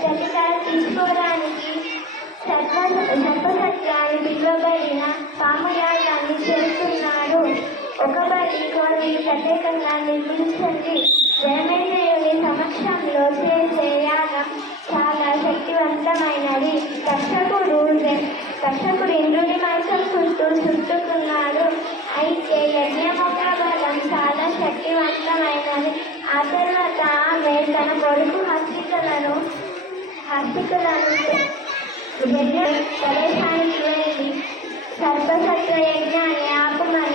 ప్రతీకారం తీసుకోవడానికి సర్పసత్యాన్ని పిలువబడిన పామయాగాన్ని చేస్తున్నాడు. ఒక బలి కోడిని ప్రత్యేకంగా నిర్మించండి. జనమేజయుని సమక్షంలో చేసే యాగం చాలా శక్తివంతమైనది. తక్షకుడు ఇంద్రుడి మంచం చుట్టుకున్నాడు. అయితే యజ్ఞమొక బలం చాలా శక్తివంతమైనది. ఆ తర్వాత ఆమె తన కొడుకు హస్తికులను ప్రదేశానికి వెళ్ళి సర్పసత్వ యజ్ఞాన్ని ఆపమని